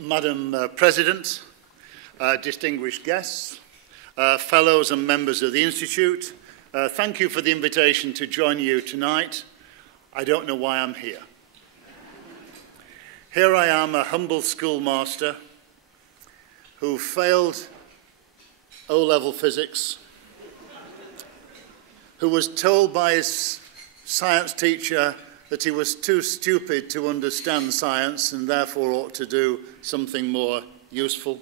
Madam President, distinguished guests, fellows and members of the Institute, thank you for the invitation to join you tonight. I don't know why I'm here. Here I am, a humble schoolmaster who failed O-level physics, who was told by his science teacher that he was too stupid to understand science and therefore ought to do something more useful.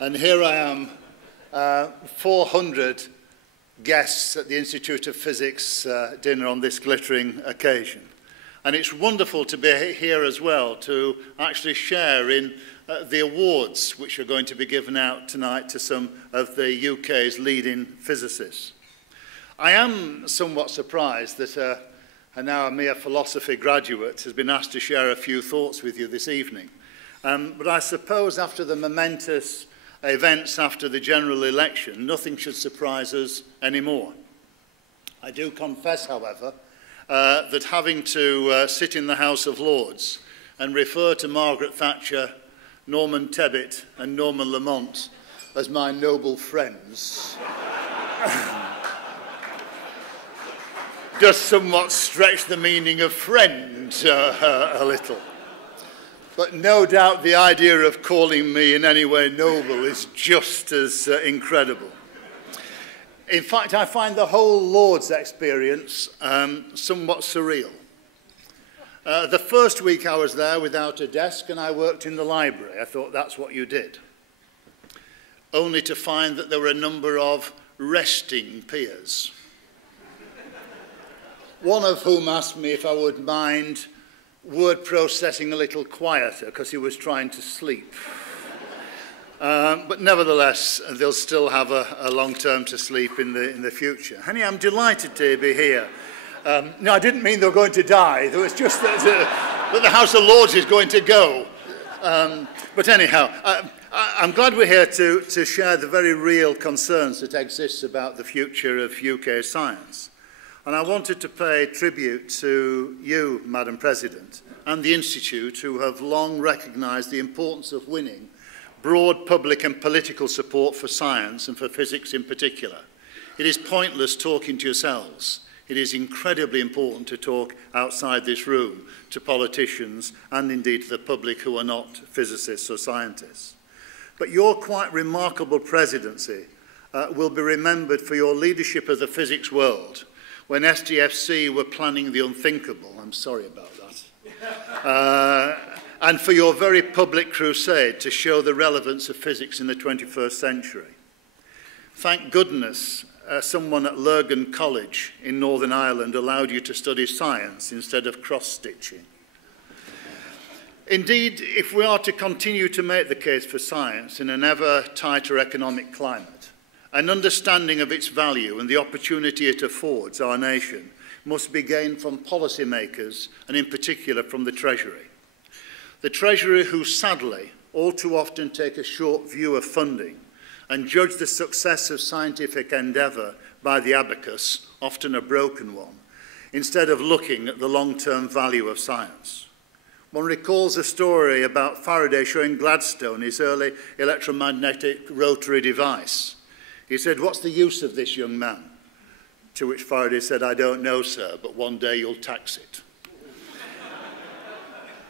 And here I am, 400 guests at the Institute of Physics dinner on this glittering occasion. And it's wonderful to be here as well to actually share in the awards which are going to be given out tonight to some of the UK's leading physicists. I am somewhat surprised that now a mere philosophy graduate has been asked to share a few thoughts with you this evening. But I suppose after the momentous events after the general election, nothing should surprise us anymore. I do confess, however, that having to sit in the House of Lords and refer to Margaret Thatcher, Norman Tebbit and Norman Lamont as my noble friends does somewhat stretch the meaning of friend a little. But no doubt the idea of calling me in any way noble is just as incredible. In fact, I find the whole Lord's experience somewhat surreal. The first week I was there without a desk and I worked in the library. I thought that's what you did. Only to find that there were a number of resting peers. One of whom asked me if I would mind word processing a little quieter because he was trying to sleep. But nevertheless, they'll still have a long term to sleep in the future. Honey, I'm delighted to be here. No, I didn't mean they were going to die. It was just that the House of Lords is going to go. But anyhow, I'm glad we're here to share the very real concerns that exist about the future of UK science. And I wanted to pay tribute to you, Madam President, and the Institute, who have long recognised the importance of winning broad public and political support for science and for physics in particular. It is pointless talking to yourselves. It is incredibly important to talk outside this room to politicians and indeed to the public who are not physicists or scientists. But your quite remarkable presidency will be remembered for your leadership of the physics world when SDFC were planning the unthinkable. I'm sorry about that. And for your very public crusade to show the relevance of physics in the 21st century. Thank goodness someone at Lurgan College in Northern Ireland allowed you to study science instead of cross-stitching. Indeed, if we are to continue to make the case for science in an ever tighter economic climate, an understanding of its value and the opportunity it affords our nation must be gained from policymakers and in particular from the Treasury. The Treasury who sadly all too often take a short view of funding and judge the success of scientific endeavour by the abacus, often a broken one, instead of looking at the long-term value of science. One recalls a story about Faraday showing Gladstone his early electromagnetic rotary device. He said, "What's the use of this, young man?" To which Faraday said, "I don't know, sir, but one day you'll tax it."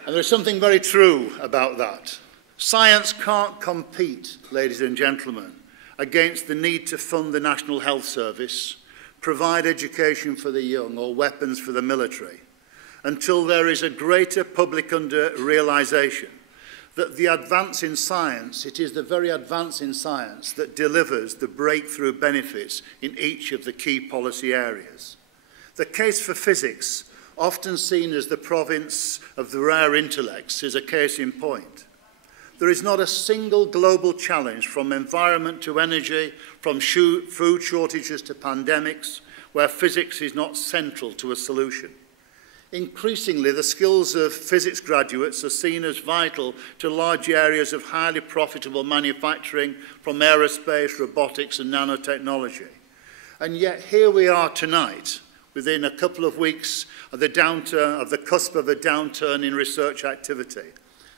And there's something very true about that. Science can't compete, ladies and gentlemen, against the need to fund the National Health Service, provide education for the young or weapons for the military, until there is a greater public realisation that the advance in science, it is the very advance in science that delivers the breakthrough benefits in each of the key policy areas. The case for physics, often seen as the province of the rare intellects, is a case in point. There is not a single global challenge, from environment to energy, from food shortages to pandemics, where physics is not central to a solution. Increasingly, the skills of physics graduates are seen as vital to large areas of highly profitable manufacturing, from aerospace, robotics and nanotechnology. And yet here we are tonight, within a couple of weeks of the cusp of a downturn in research activity,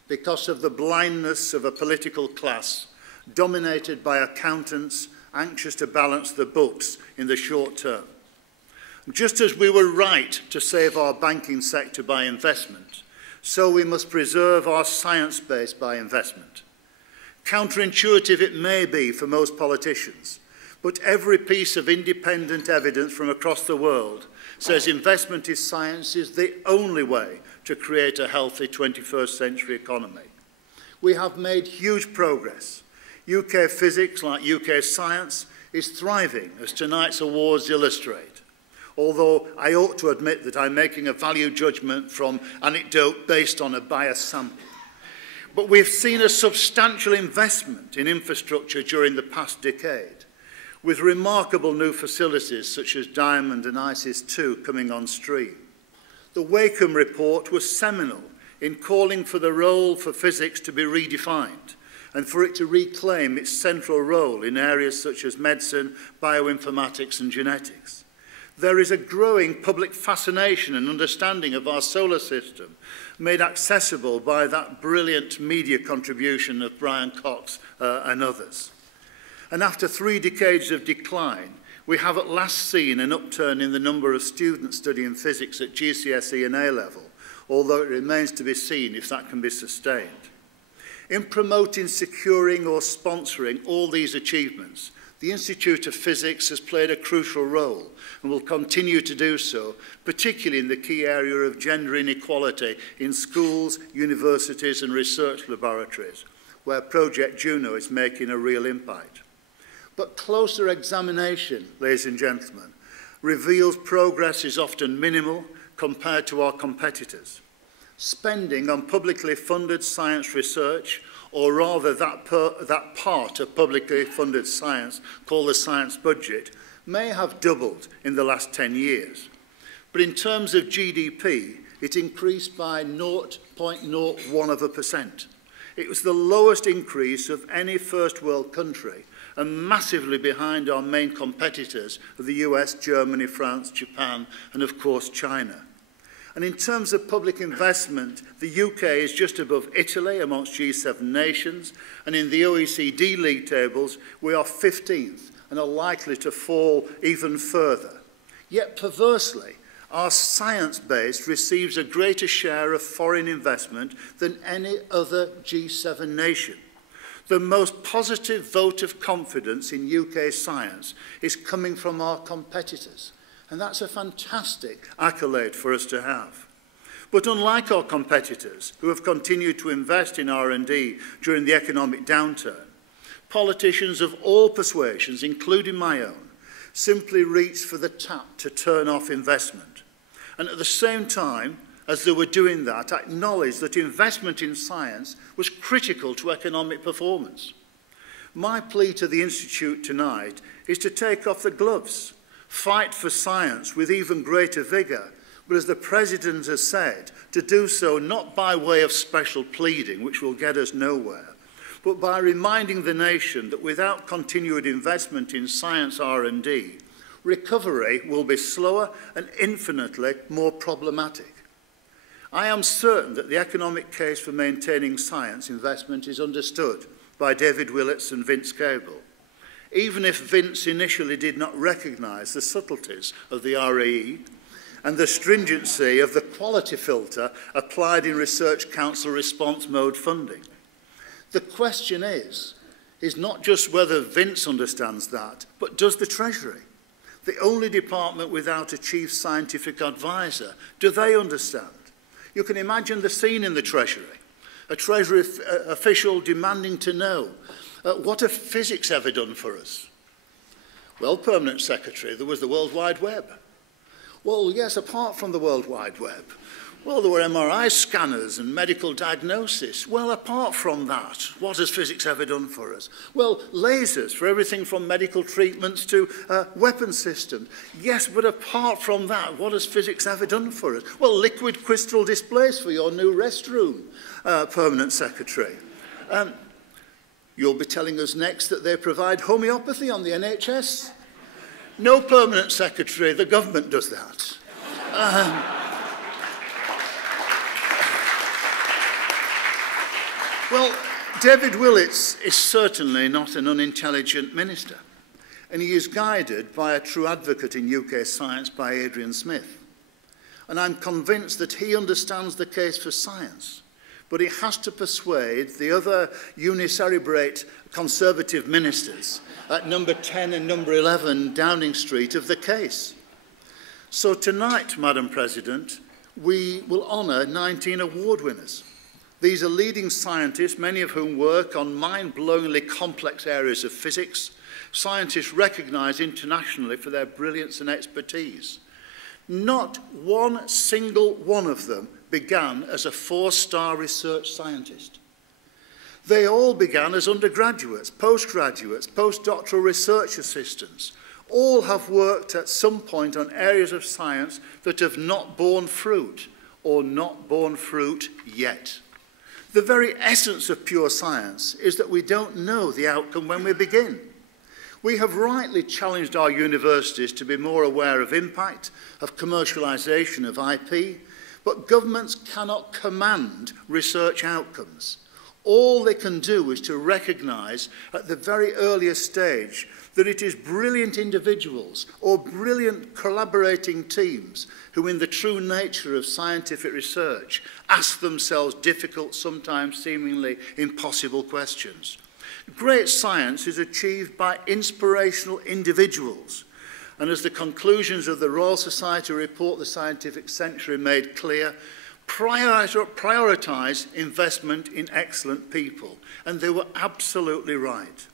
because of the blindness of a political class dominated by accountants anxious to balance the books in the short term. Just as we were right to save our banking sector by investment, so we must preserve our science base by investment. Counterintuitive it may be for most politicians, but every piece of independent evidence from across the world says investment in science is the only way to create a healthy 21st century economy. We have made huge progress. UK physics, like UK science, is thriving, as tonight's awards illustrate. Although I ought to admit that I'm making a value judgment from anecdote based on a biased sample. But we've seen a substantial investment in infrastructure during the past decade, with remarkable new facilities such as Diamond and ISIS-2 coming on stream. The Wakeham report was seminal in calling for the role for physics to be redefined and for it to reclaim its central role in areas such as medicine, bioinformatics and genetics. There is a growing public fascination and understanding of our solar system made accessible by that brilliant media contribution of Brian Cox and others. And after 3 decades of decline, we have at last seen an upturn in the number of students studying physics at GCSE and A-level, although it remains to be seen if that can be sustained. In promoting, securing or sponsoring all these achievements, the Institute of Physics has played a crucial role and will continue to do so, particularly in the key area of gender inequality in schools, universities and research laboratories, where Project Juno is making a real impact. But closer examination, ladies and gentlemen, reveals progress is often minimal compared to our competitors. Spending on publicly funded science research, or rather that part of publicly funded science called the science budget, may have doubled in the last 10 years. But in terms of GDP, it increased by 0.01%. It was the lowest increase of any first world country and massively behind our main competitors of the US, Germany, France, Japan, and of course China. And in terms of public investment, the UK is just above Italy amongst G7 nations, and in the OECD league tables, we are 15th and are likely to fall even further. Yet perversely, our science base receives a greater share of foreign investment than any other G7 nation. The most positive vote of confidence in UK science is coming from our competitors. And that's a fantastic accolade for us to have. But unlike our competitors, who have continued to invest in R&D during the economic downturn, politicians of all persuasions, including my own, simply reached for the tap to turn off investment. And at the same time, as they were doing that, acknowledged that investment in science was critical to economic performance. My plea to the Institute tonight is to take off the gloves, fight for science with even greater vigour, but as the President has said, to do so not by way of special pleading, which will get us nowhere, but by reminding the nation that without continued investment in science R&D, recovery will be slower and infinitely more problematic. I am certain that the economic case for maintaining science investment is understood by David Willis and Vince Cable, even if Vince initially did not recognise the subtleties of the RAE and the stringency of the quality filter applied in Research Council response mode funding. The question is not just whether Vince understands that, but does the Treasury? The only department without a chief scientific advisor, do they understand? You can imagine the scene in the Treasury, a Treasury official demanding to know, what have physics ever done for us? Well, Permanent Secretary, there was the World Wide Web. Well, yes, apart from the World Wide Web. Well, there were MRI scanners and medical diagnosis. Well, apart from that, what has physics ever done for us? Well, lasers for everything from medical treatments to weapon systems. Yes, but apart from that, what has physics ever done for us? Well, liquid crystal displays for your new restroom, Permanent Secretary. You'll be telling us next that they provide homeopathy on the NHS? No, Permanent Secretary, the government does that. Well, David Willis is certainly not an unintelligent minister, and he is guided by a true advocate in UK science by Adrian Smith. And I'm convinced that he understands the case for science, but he has to persuade the other unicerebrate Conservative ministers at number 10 and number 11 Downing Street of the case. So tonight, Madam President, we will honour 19 award winners. These are leading scientists, many of whom work on mind-blowingly complex areas of physics, scientists recognised internationally for their brilliance and expertise. Not one single one of them began as a 4-star research scientist. They all began as undergraduates, postgraduates, postdoctoral research assistants. All have worked at some point on areas of science that have not borne fruit, or not borne fruit yet. The very essence of pure science is that we don't know the outcome when we begin. We have rightly challenged our universities to be more aware of impact, of commercialisation of IP, but governments cannot command research outcomes. All they can do is to recognise at the very earliest stage that it is brilliant individuals or brilliant collaborating teams who, in the true nature of scientific research, ask themselves difficult, sometimes seemingly impossible questions. Great science is achieved by inspirational individuals. And as the conclusions of the Royal Society report, The Scientific Century, made clear, prioritise investment in excellent people. And they were absolutely right.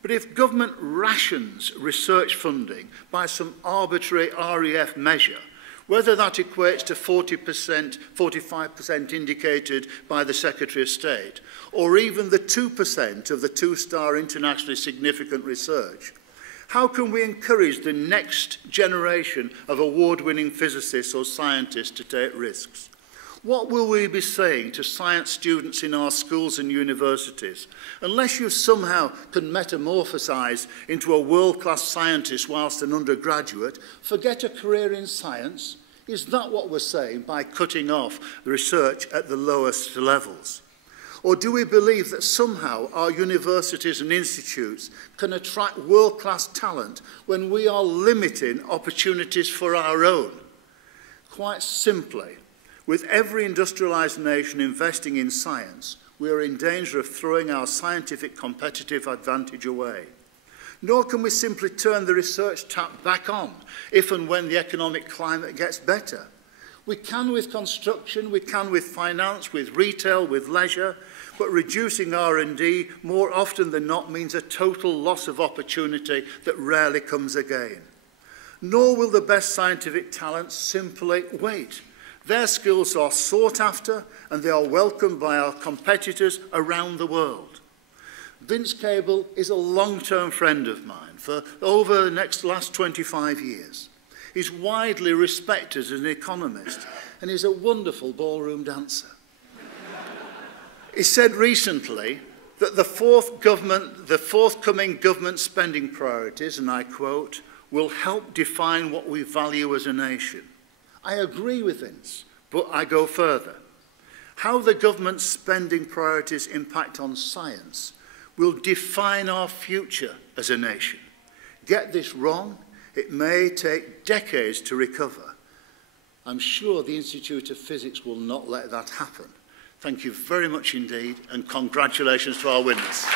But if government rations research funding by some arbitrary REF measure, whether that equates to 40%, 45% indicated by the Secretary of State, or even the 2% of the 2-star internationally significant research, how can we encourage the next generation of award-winning physicists or scientists to take risks? What will we be saying to science students in our schools and universities? Unless you somehow can metamorphosize into a world-class scientist whilst an undergraduate, forget a career in science. Is that what we're saying by cutting off the research at the lowest levels? Or do we believe that somehow our universities and institutes can attract world-class talent when we are limiting opportunities for our own? Quite simply, with every industrialised nation investing in science, we are in danger of throwing our scientific competitive advantage away. Nor can we simply turn the research tap back on if and when the economic climate gets better. We can with construction, we can with finance, with retail, with leisure, but reducing R&D more often than not means a total loss of opportunity that rarely comes again. Nor will the best scientific talent simply wait. Their skills are sought after and they are welcomed by our competitors around the world. Vince Cable is a long-term friend of mine for over the last 25 years. He's widely respected as an economist and he's a wonderful ballroom dancer. He said recently that the forthcoming government spending priorities, and I quote, will help define what we value as a nation. I agree with Vince, but I go further. How the government's spending priorities impact on science will define our future as a nation. Get this wrong, it may take decades to recover. I'm sure the Institute of Physics will not let that happen. Thank you very much indeed, and congratulations to our winners.